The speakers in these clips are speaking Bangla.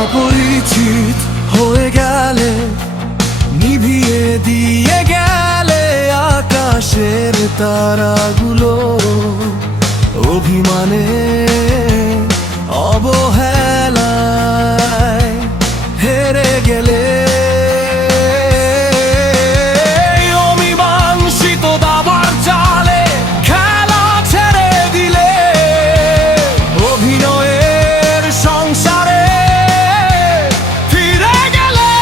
অপরিচিত হয়ে গেলে, নিভিয়ে দিয়ে গেলে আকাশের তারাগুলো, অভিমানে অবহেলায় হেরে গেলে, অমীমাংসিত দাবার জালে খেলা ছেড়ে দিলে, অভিনয়ের সংসারে ফিরে গেলে,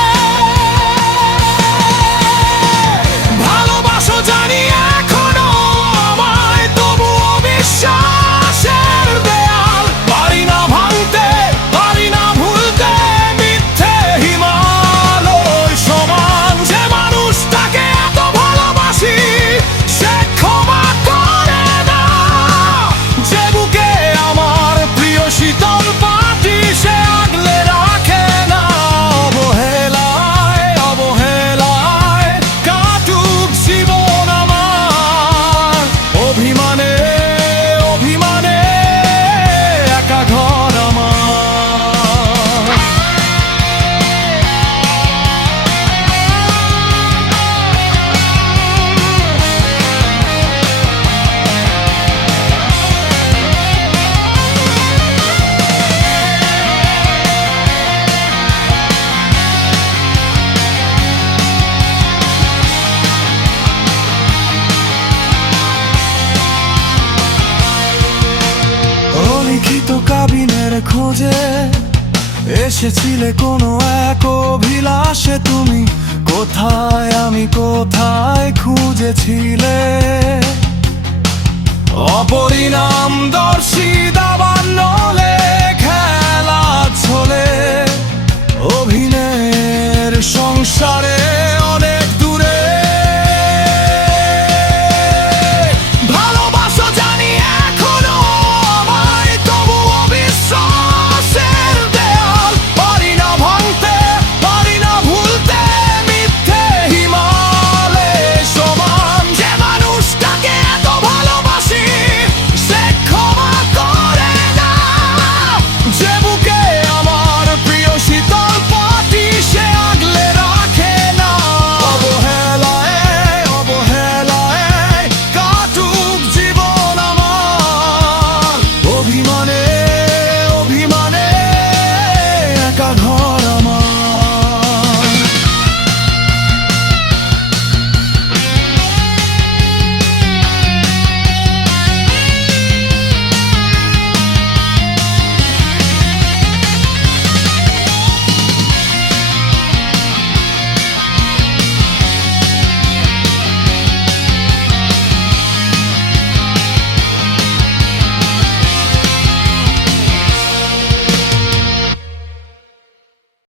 ভালোবাসো জানি এখনো আমায়, তবুও বিশ্বাসের দেয়াল পারি না ভাঙতে, পারি না ভুলতে মিথ্যে হিমালয় সমান। যে মানুষটাকে এত ভালোবাসি সে ক্ষমা করে না, যে বুকে আমার প্রিয় শীতল পাটি সে আগলে রাখে না। অবহেলায় অবহেলায় কাটুক জীবন আমার, অভিমানে অভিমানে একা ঘর আমার। অলিখিত কাবিনের খোঁজে এসেছিলে কোনো এক অভিলাষে, তুমি কোথায় আমি কোথায় খুঁজেছিলে, অপরিণাম